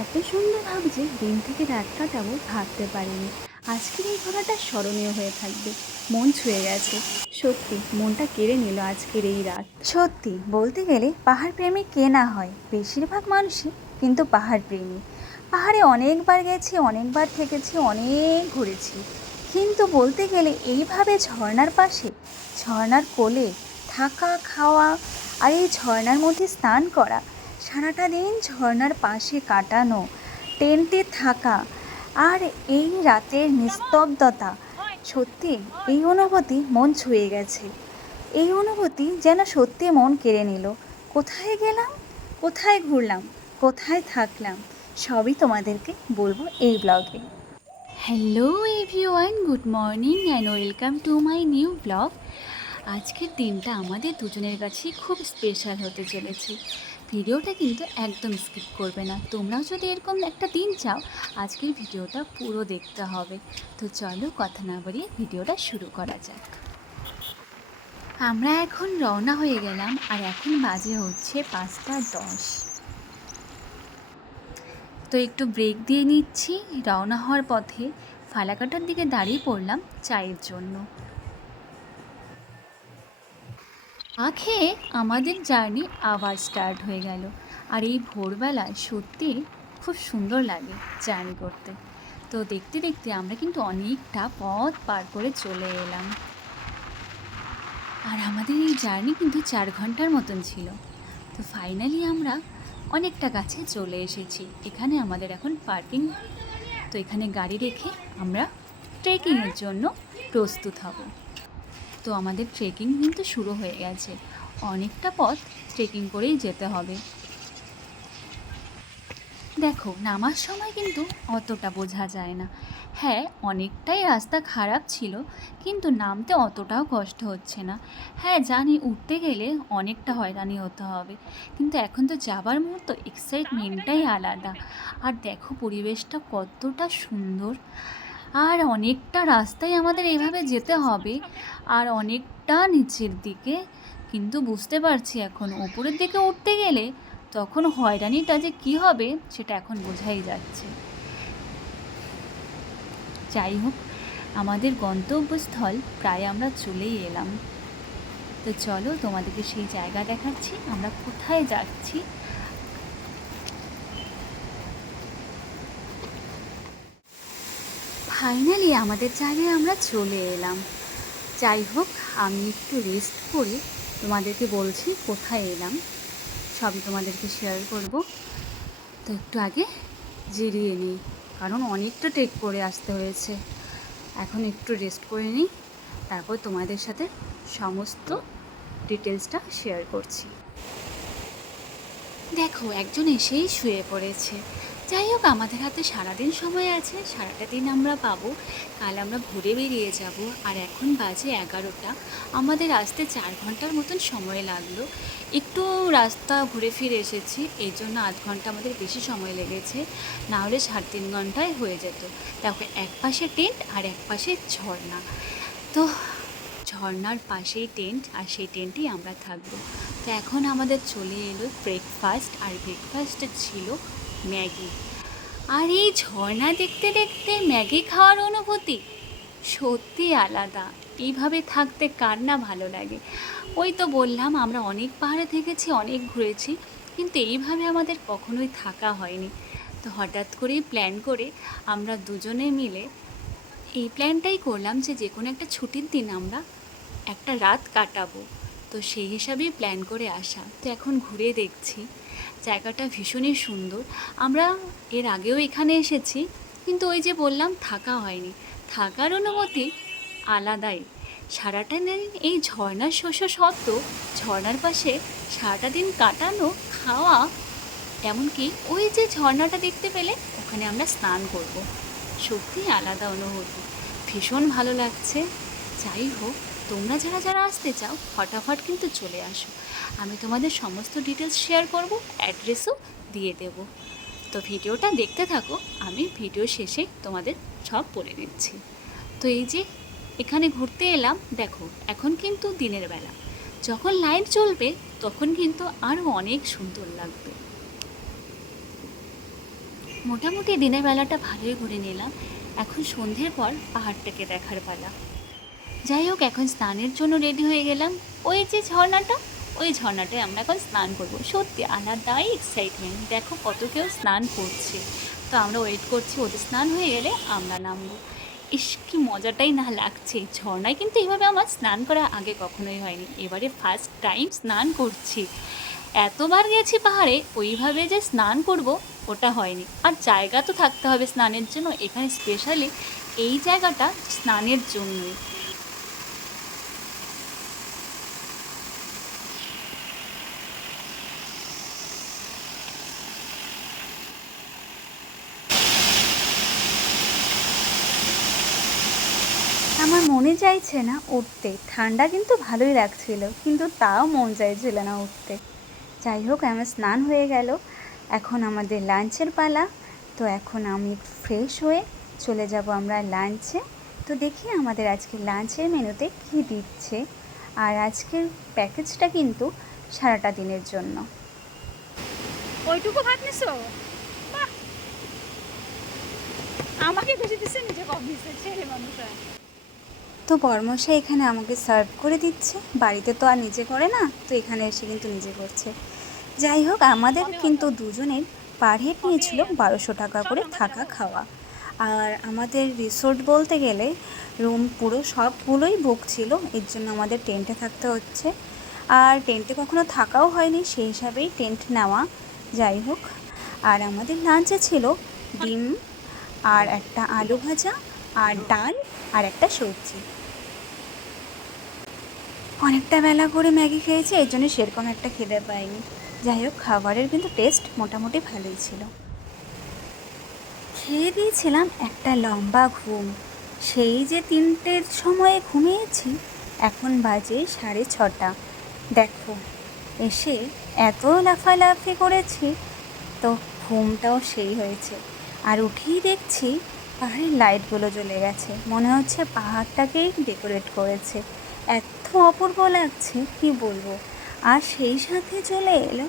এত সুন্দর ভাবছে দিন থেকে রাত কাটাবো ভাবতে পারিনি। আজকের এই ঘোরাটা স্মরণীয় হয়ে থাকবে। মন ছুঁয়ে গেছে। সত্যি মনটা কেড়ে নিল আজকের এই রাত। সত্যি বলতে গেলে পাহাড় প্রেমী কে না হয়, বেশিরভাগ মানুষই কিন্তু পাহাড় প্রেমী। পাহাড়ে অনেকবার গেছি, অনেকবার থেকেছি, অনেক ঘুরেছি, কিন্তু বলতে গেলে এইভাবে ঝর্ণার পাশে, ঝর্ণার কোলে থাকা, খাওয়া আর এই ঝর্ণার মধ্যে স্নান করা, সারাটা দিন ঝর্ণার পাশে কাটানো, টেন্টে থাকা আর এই রাতের নিস্তব্ধতা, সত্যি এই অনুভূতি মন ছুঁয়ে গেছে। এই অনুভূতি যেন সত্যি মন কেড়ে নিল। কোথায় গেলাম, কোথায় ঘুরলাম, কোথায় থাকলাম, সবই তোমাদেরকে বলবো এই ব্লগে। Hello everyone, good morning and welcome to my new blog. আজকের দিনটা আমাদের দুজনের কাছেই খুব স্পেশাল হতে চলেছে। ভিডিওটা কিন্তু একদম স্কিপ করবে না। তোমরাও যদি এরকম একটা দিন চাও, আজকের ভিডিওটা পুরো দেখতে হবে। তো চলো কথা না বাড়িয়ে ভিডিওটা শুরু করা যাক। আমরা এখন রওনা হয়ে গেলাম আর এখন বাজে হচ্ছে 5টা 10। তো একটু ব্রেক দিয়ে নিচ্ছি। রওনা হওয়ার পথে ফালাকাটার দিকে দাঁড়িয়ে পড়লাম চায়ের জন্য। চা খেয়ে আমাদের জার্নি আবার স্টার্ট হয়ে গেল। আর এই ভোরবেলায় সত্যি খুব সুন্দর লাগে জার্নি করতে। তো দেখতে দেখতে আমরা কিন্তু অনেকটা পথ পার করে চলে এলাম। আর আমাদের এই জার্নি কিন্তু 4 ঘন্টার মতন ছিল। তো ফাইনালি আমরা অনেকটা কাছে চলে এসেছি। এখানে আমাদের এখন পার্কিং। তো এখানে গাড়ি রেখে আমরা ট্রেকিংয়ের জন্য প্রস্তুত হব। তো আমাদের ট্রেকিং কিন্তু শুরু হয়ে গেছে। অনেকটা পথ ট্রেকিং করেই যেতে হবে। দেখো, নামার সময় কিন্তু অতটা বোঝা যায় না। হ্যাঁ, অনেকটাই রাস্তা খারাপ ছিল, কিন্তু নামতে অতটাও কষ্ট হচ্ছে না। হ্যাঁ জানি, উঠতে গেলে অনেকটা হয়রানি হতে হবে, কিন্তু এখন তো যাবার মুহূর্ত এক্সাইটমেন্টটাই আলাদা। আর দেখো পরিবেশটা কতটা সুন্দর। আর অনেকটা রাস্তায় আমাদের এভাবে যেতে হবে, আর অনেকটা নিচের দিকে। কিন্তু বুঝতে পারছি এখন ওপরের দিকে উঠতে গেলে তখন হয়রানিটা যে কী হবে সেটা এখন বোঝাই যাচ্ছে। যাই হোক, আমাদের গন্তব্যস্থল প্রায় আমরা চলেই এলাম। তো চলো তোমাদেরকে সেই জায়গা দেখাচ্ছি আমরা কোথায় যাচ্ছি। ফাইনালি আমাদের জায়গায় আমরা চলে এলাম। যাই হোক, আমি একটু রেস্ট করে তোমাদেরকে বলছি কোথায় এলাম, সবই তোমাদেরকে শেয়ার করব। তো একটু আগে জিরিয়ে নিই, কারণ অনেকটা ট্রেক করে আসতে হয়েছে। এখন একটু রেস্ট করে নিই, তারপর তোমাদের সাথে সমস্ত ডিটেলসটা শেয়ার করছি। দেখো, একজন এসেই শুয়ে পড়েছে। যাই হোক, আমাদের হাতে সারাদিন সময় আছে, সারাটা দিন আমরা পাবো। কাল আমরা ঘুরে বেরিয়ে যাব। আর এখন বাজে 11টা। আমাদের আসতে 4 ঘন্টার মতন সময় লাগলো। একটু রাস্তা ঘুরে ফিরে এসেছি, এই জন্য আধ ঘন্টা আমাদের বেশি সময় লেগেছে। না হলে 3.5 ঘন্টায় হয়ে যেত। দেখো, এক পাশে টেন্ট আর এক পাশে ঝর্ণা। তো ঝর্ণার পাশেই টেন্ট, আর সেই টেন্টেই আমরা থাকবো। তো এখন আমাদের চলে এলো ব্রেকফাস্ট, আর ব্রেকফাস্টে ছিল ম্যাগি। আর এই ঝর্ণা দেখতে দেখতে ম্যাগি খাওয়ার অনুভূতি সত্যি আলাদা। এইভাবে থাকতে কার না ভালো লাগে। ওই তো বললাম, আমরা অনেক পাহাড়ে থেকেছি, অনেক ঘুরেছি, কিন্তু এইভাবে আমাদের কখনোই থাকা হয়নি। তো হঠাৎ করেই প্ল্যান করে আমরা দুজনে মিলে এই প্ল্যানটাই করলাম যে যে কোনো একটা ছুটির দিন আমরা একটা রাত কাটাবো। তো সেই হিসাবেই প্ল্যান করে আসা। তো এখন ঘুরে দেখছি জায়গাটা ভীষণই সুন্দর। আমরা এর আগেও এখানে এসেছি, কিন্তু ওই যে বললাম থাকা হয়নি। থাকার অনুভূতি আলাদাই। সারাটা দিন এই ঝর্ণার শস্য শব্দ, ঝর্ণার পাশে সারাটা দিন কাটানো, খাওয়া, এমনকি ওই যে ঝর্ণাটা দেখতে পেলে ওখানে আমরা স্নান করব। সত্যিই আলাদা অনুভূতি, ভীষণ ভালো লাগছে। যাই হোক, তোমরা যারা যারা আসতে চাও ফটাফট কিন্তু চলে আসো। আমি তোমাদের সমস্ত ডিটেলস শেয়ার করব, অ্যাড্রেসও দিয়ে দেব। তো ভিডিওটা দেখতে থাকো, আমি ভিডিও শেষে তোমাদের সব বলে দিচ্ছি। তো এই যে এখানে ঘুরতে এলাম, দেখো এখন কিন্তু দিনের বেলা, যখন লাইট জ্বলবে তখন কিন্তু আরও অনেক সুন্দর লাগবে। মোটামুটি দিনের বেলাটা ভালোই ঘুরে নিলাম। এখন সন্ধ্যের পর পাহাড়টাকে দেখার পালা। যাই হোক, এখন স্নানের জন্য রেডি হয়ে গেলাম। ওই যে ঝর্ণাটা, ওই ঝর্ণাটায় আমরা এখন স্নান করবো। সত্যি আলাদাই এক্সাইটমেন্ট, দেখো কত কেউ স্নান করছে। তো আমরা ওয়েট করছি, ওদের স্নান হয়ে গেলে আমরা নামবো। ইস, কি মজাটাই না লাগছে ঝর্ণায়। কিন্তু এইভাবে আমার স্নান করা আগে কখনোই হয়নি, এবারে ফার্স্ট টাইম স্নান করছি। এতবার গেছি পাহাড়ে, ওইভাবে যে স্নান করব ওটা হয়নি। আর জায়গা তো থাকতে হবে স্নানের জন্য, এখানে স্পেশালি এই জায়গাটা স্নানের জন্যই। আমার মনে চাইছে না উঠতে, ঠান্ডা কিন্তু ভালোই লাগছিল, কিন্তু তাও মন চাইছিল না উঠতে। যাই হোক, আমার স্নান হয়ে গেল, এখন আমাদের লাঞ্চের পালা। তো এখন আমি ফ্রেশ হয়ে চলে যাব আমরা লাঞ্চে। তো দেখি আমাদের আজকে লাঞ্চের মেনুতে কী দিচ্ছে। আর আজকের প্যাকেজটা কিন্তু সারাটা দিনের জন্য। ওইটুকু ভাত নিছো? বাহ, আমাকে বেশি দিচ্ছে, নিজে কম দিচ্ছে, ছেলে মানুষ হয়। তো বরমশাই এখানে আমাকে সার্ভ করে দিচ্ছে, বাড়িতে তো আর নিজে করে না, তো এখানে এসে কিন্তু নিজে করছে। যাই হোক, আমাদের কিন্তু দুজনের পার হেড নিয়েছিল 1200 টাকা করে থাকা খাওয়া। আর আমাদের রিসোর্ট বলতে গেলে রুম পুরো সবগুলোই বুক ছিল, এর জন্য আমাদের টেন্টে থাকতে হচ্ছে। আর টেন্টে কখনো থাকাও হয়নি, সেই হিসাবেই টেন্ট নেওয়া। যাই হোক, আর আমাদের লাঞ্চে ছিল ডিম আর একটা আলু ভাজা আর ডাল আর একটা সবজি। অনেকটা বেলা করে ম্যাগি খেয়েছি, এর জন্য সেরকম একটা খিদে পাইনি। যাই হোক, খাবারের কিন্তু টেস্ট মোটামুটি ভালোই ছিল। খেয়ে দিয়েছিলাম একটা লম্বা ঘুম। সেই যে 3টের সময়ে ঘুমিয়েছি, এখন বাজে 6:30। দেখো, এসে এত লাফালাফি করেছি, তো ঘুমটাও সেই হয়েছে। আর উঠেই দেখছি পাহাড়ের লাইটগুলো জ্বলে গেছে, মনে হচ্ছে পাহাড়টাকেই ডেকোরেট করেছে। এত অপূর্ব লাগছে কি বলবো। আর সেই সাথে চলে এলো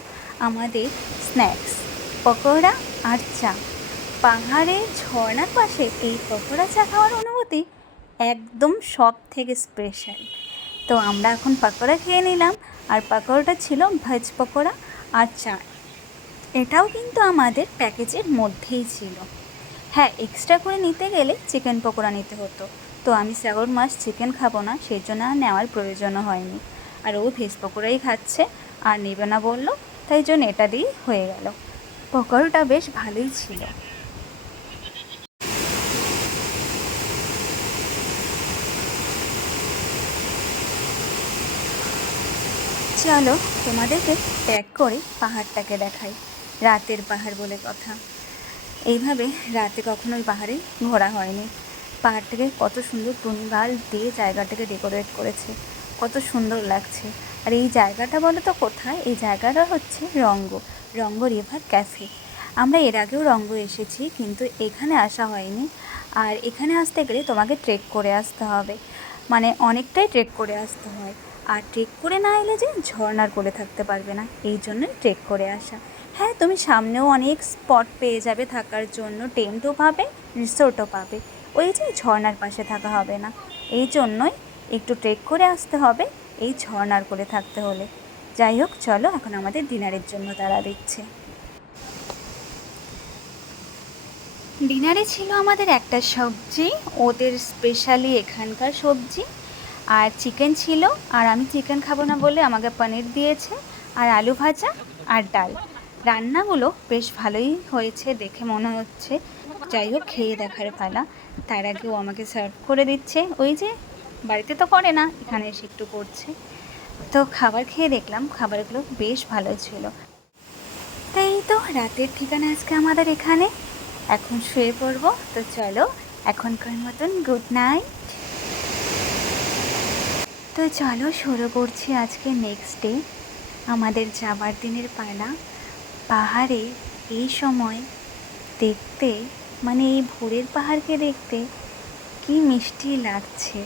আমাদের স্ন্যাক্স, পকোড়া আর চা। পাহাড়ে ঝর্ণার পাশে এই পকোড়া চা খাওয়ার অনুভূতি একদম সব থেকে স্পেশাল। তো আমরা এখন পকোড়া খেয়ে নিলাম, আর পকোড়াটা ছিল ভেজ পকোড়া আর চা। এটাও কিন্তু আমাদের প্যাকেজের মধ্যেই ছিল। হ্যাঁ, এক্সট্রা করে নিতে গেলে চিকেন পকোড়া নিতে হতো, তো আমি শ্রাবণ মাস চিকেন খাবো না, সেই জন্য আর নেওয়ার প্রয়োজনও হয়নি। আর ও ভেজ পকোড়াই খাচ্ছে আর নেবে না বললো, তাই জন্য এটা দিয়েই হয়ে গেল। পকোড়াটা বেশ ভালোই ছিল। চলো তোমাদেরকে ট্যাগ করে পাহাড়টাকে দেখাই। রাতের পাহাড় বলে কথা, এইভাবে রাতে কখনোই পাহাড়ে ঘোরা হয়নি। পাহাড়টাকে কত সুন্দর টুনিবাল দিয়ে জায়গাটাকে ডেকোরেট করেছে, কত সুন্দর লাগছে। আর এই জায়গাটা বলো তো কোথায়? এই জায়গাটা হচ্ছে রঙ্গ, রঙ্গ রিভার ক্যাফে। আমরা এর আগেও রঙ্গ এসেছি, কিন্তু এখানে আসা হয়নি। আর এখানে আসতে গেলে তোমাকে ট্রেক করে আসতে হবে, মানে অনেকটাই ট্রেক করে আসতে হয়। আর ট্রেক করে না এলে যে ঝর্ণার কোলে থাকতে পারবে না, এই জন্যই ট্রেক করে আসা। হ্যাঁ, তুমি সামনেও অনেক স্পট পেয়ে যাবে থাকার জন্য, টেন্টও পাবে, রিসোর্টও পাবে। ওই যে ঝর্ণার পাশে থাকা হবে না, এই জন্যই একটু ট্রেক করে আসতে হবে এই ঝর্ণার কোলে থাকতে হলে। যাই হোক, চলো এখন আমাদের ডিনারের জন্য তারা দিচ্ছে। ডিনারে ছিল আমাদের একটা সবজি, ওদের স্পেশালি এখানকার সবজি, আর চিকেন ছিল। আর আমি চিকেন খাবো না বলে আমাকে পনির দিয়েছে, আর আলু ভাজা আর ডাল। রান্নাগুলো বেশ ভালোই হয়েছে দেখে মনে হচ্ছে। যাই হোক, খেয়ে দেখার পালা। তার আগেও আমাকে সার্ভ করে দিচ্ছে, ওই যে বাড়িতে তো করে না, এখানে এসে একটু করছে। তো খাবার খেয়ে দেখলাম খাবারগুলো বেশ ভালো ছিল। তাই তো রাতের ঠিকানা আজকে আমাদের এখানে। এখন শুয়ে পড়বো, তো চলো এখনকার মতন গুড নাইট। তো চলো শুরু করছি আজকে নেক্সট ডে, আমাদের যাবার দিনের পালা। পাহাড়ে এই সময় দেখতে, মানে এই ভোরের পাহাড়কে দেখতে কি মিষ্টি লাগছে।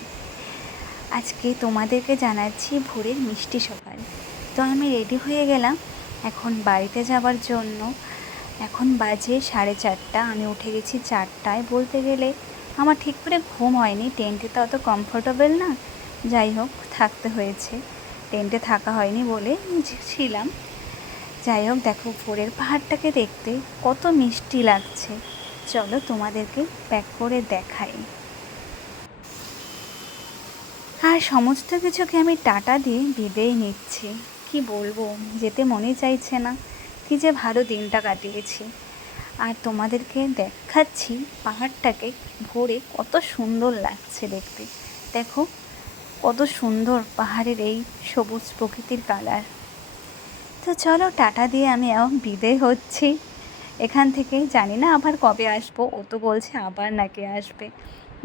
আজকে তোমাদেরকে জানাচ্ছি ভোরের মিষ্টি সকাল। তো আমি রেডি হয়ে গেলাম এখন বাড়িতে যাবার জন্য। এখন বাজে 4:30, আমি উঠে গেছি 4টায়। বলতে গেলে আমার ঠিক করে ঘুম হয়নি, টেন্টে তো অত কমফোর্টেবল না, যাই হোক থাকতে হয়েছে, টেন্টে থাকা হয়নি বলে ছিলাম। যাই হোক দেখো ভোরের পাহাড়টাকে দেখতে কত মিষ্টি লাগছে, চলো তোমাদেরকে ব্যাক করে দেখাই। আর সমস্ত কিছুকে আমি টাটা দিয়ে বিদায় নিচ্ছি। কি বলবো, যেতে মনে চাইছে না, কি যে ভালো দিনটা কাটিয়েছি। আর তোমাদেরকে দেখাচ্ছি পাহাড়টাকে ভোরে কত সুন্দর লাগছে দেখতে। দেখো কত সুন্দর পাহাড়ের এই সবুজ প্রকৃতির কালার। তো চলো টাটা দিয়ে আমি এখন বিদায় হচ্ছি এখান থেকে। জানি না আবার কবে আসবো, ও তো বলছে আবার নাকি আসবে।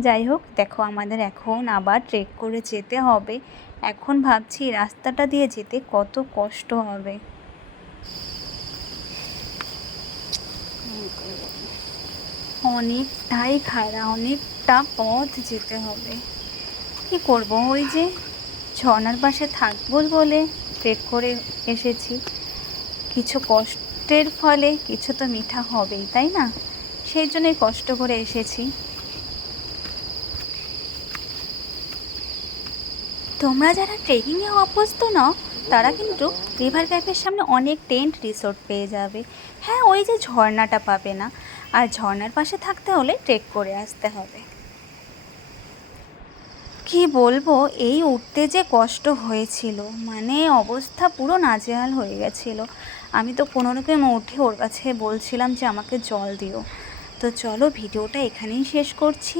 যাই হোক দেখো আমাদের এখন আবার ট্রেক করে যেতে হবে। এখন ভাবছি রাস্তাটা দিয়ে যেতে কত কষ্ট হবে। অনেকটাই খাড়া, অনেকটা পথ যেতে হবে। কি করব, ওই যে ঝর্নার পাশে থাকবো বলে ট্রেক করে এসেছি, কিছু কষ্টের ফলে কিছু তো মিঠা হবেই, তাই না? সেই জন্যই কষ্ট করে এসেছি। তোমরা যারা ট্রেকিংয়ে অভ্যস্ত নও তারা কিন্তু রিভার ক্যাফের সামনে অনেক টেন্ট রিসোর্ট পেয়ে যাবে। হ্যাঁ, ওই যে ঝর্ণাটা পাবে না, আর ঝর্নার পাশে থাকতে হলে ট্রেক করে আসতে হবে। কি বলবো, এই উঠতে যে কষ্ট হয়েছিল, মানে অবস্থা পুরো নাজেহাল হয়ে গেছিল। আমি তো কোনোরকম উঠে ওর কাছে বলছিলাম যে আমাকে জল দিও। তো চলো ভিডিওটা এখানেই শেষ করছি।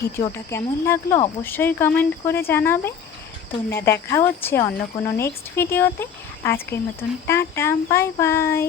ভিডিওটা কেমন লাগলো অবশ্যই কমেন্ট করে জানাবে। তো দেখা হচ্ছে অন্য কোনো নেক্সট ভিডিওতে। আজকের মতন টাটা, বাই বাই।